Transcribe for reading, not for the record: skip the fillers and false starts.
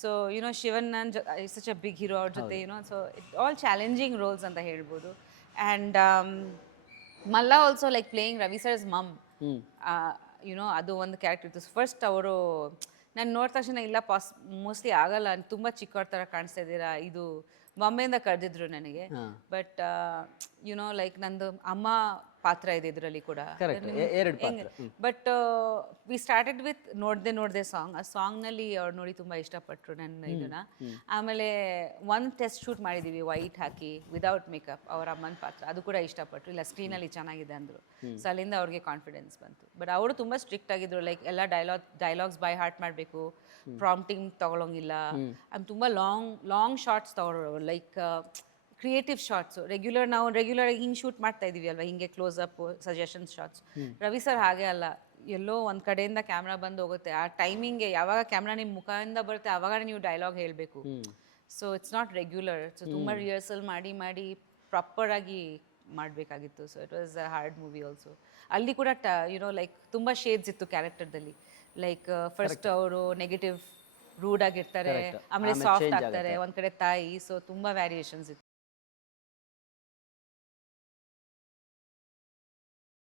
So ಶಿವನ್ such a big hero ಅವ್ರ ಜೊತೆ ಸೊ ಆಲ್ ಚಾಲೆಂಜಿಂಗ್ ರೋಲ್ಸ್ ಅಂತ ಹೇಳ್ಬೋದು. And Malla also like playing Ravi sir's mom, ಅದು ಒಂದು ಕ್ಯಾರೆಕ್ಟರ್ ಇತ್ತು. ಫಸ್ಟ್ ಅವರು ನಾನು ನೋಡಿದ ತಕ್ಷಣ ಇಲ್ಲ ಮೋಸ್ಟ್ಲಿ ಆಗಲ್ಲ, ತುಂಬ ಚಿಕ್ಕವ್ರ ಥರ ಕಾಣಿಸ್ತಾ ಇದ್ದೀರಾ, ಇದು ಬಾಂಬೆಯಿಂದ ಕರೆದಿದ್ರು ನನಗೆ. ಬಟ್ ಲೈಕ್ ನಂದು ಅಮ್ಮ ಪಾತ್ರ ಇದೆ ಇದರಲ್ಲಿ ಕೂಡ. ಬಟ್ ವಿ ಸ್ಟಾರ್ಟೆಡ್ ವಿತ್ ನೋಡ್ದೆ ಸಾಂಗ್. ಆ ಸಾಂಗ್ನಲ್ಲಿ ಅವ್ರು ನೋಡಿ ತುಂಬ ಇಷ್ಟಪಟ್ಟರು ನನ್ನ ಇದನ್ನ. ಆಮೇಲೆ ಒಂದು ಟೆಸ್ಟ್ ಶೂಟ್ ಮಾಡಿದ್ದೀವಿ ವೈಟ್ ಹಾಕಿ ವಿದೌಟ್ ಮೇಕಪ್, ಅವ್ರ ಅಮ್ಮನ ಪಾತ್ರ, ಅದು ಕೂಡ ಇಷ್ಟಪಟ್ಟರು. ಇಲ್ಲ ಸ್ಕ್ರೀನಲ್ಲಿ ಚೆನ್ನಾಗಿದೆ ಅಂದರು. ಸೊ ಅಲ್ಲಿಂದ ಅವ್ರಿಗೆ ಕಾನ್ಫಿಡೆನ್ಸ್ ಬಂತು. ಬಟ್ ಅವರು ತುಂಬ ಸ್ಟ್ರಿಕ್ಟ್ ಆಗಿದ್ರು, ಲೈಕ್ ಎಲ್ಲ ಡೈಲಾಗ್ಸ್ ಬೈ ಹಾರ್ಟ್ ಮಾಡಬೇಕು, ಪ್ರಾಂಪ್ಟಿಂಗ್ ತಗೊಳಂಗಿಲ್ಲ. ತುಂಬ ಲಾಂಗ್ ಶಾರ್ಟ್ಸ್ ತಗೊಳ್ಳೋರು, ಲೈಕ್ ಕ್ರಿಯೇಟಿವ್ ಶಾರ್ಟ್ಸು. ನಾವು ರೆಗ್ಯುಲರ್ ಹಿಂಗೆ ಶೂಟ್ ಮಾಡ್ತಾ ಇದೀವಿ ಅಲ್ವಾ, ಹಿಂಗೆ close up suggestion shots. Ravi sir ಹಾಗೆ ಅಲ್ಲ, ಎಲ್ಲೋ ಒಂದು ಕಡೆಯಿಂದ ಕ್ಯಾಮ್ರಾ ಬಂದು ಹೋಗುತ್ತೆ, ಆ ಟೈಮಿಂಗ್ಗೆ ಯಾವಾಗ ಕ್ಯಾಮ್ರಾ ನಿಮ್ಮ ಮುಖದಿಂದ ಬರುತ್ತೆ ಆವಾಗ ನೀವು ಡೈಲಾಗ್ ಹೇಳಬೇಕು. So it's not regular. So ತುಂಬ ರಿಹರ್ಸಲ್ ಮಾಡಿ ಪ್ರಾಪರಾಗಿ ಮಾಡಬೇಕಾಗಿತ್ತು. So it was a hard movie also. ಅಲ್ಲಿ ಕೂಡ ಲೈಕ್ ತುಂಬ ಶೇಡ್ಸ್ ಇತ್ತು ಕ್ಯಾರೆಕ್ಟರ್ದಲ್ಲಿ. ಲೈಕ್ ಫಸ್ಟ್ ಅವರು ನೆಗೆಟಿವ್ ರೂಡ್ ಆಗಿರ್ತಾರೆ, ಆಮೇಲೆ ಸಾಫ್ಟ್ ಆಗ್ತಾರೆ, ಒಂದು ಕಡೆ ತಾಯಿ. ಸೊ ತುಂಬ ವ್ಯಾರಿಯೇಷನ್ಸ್ ಇತ್ತು.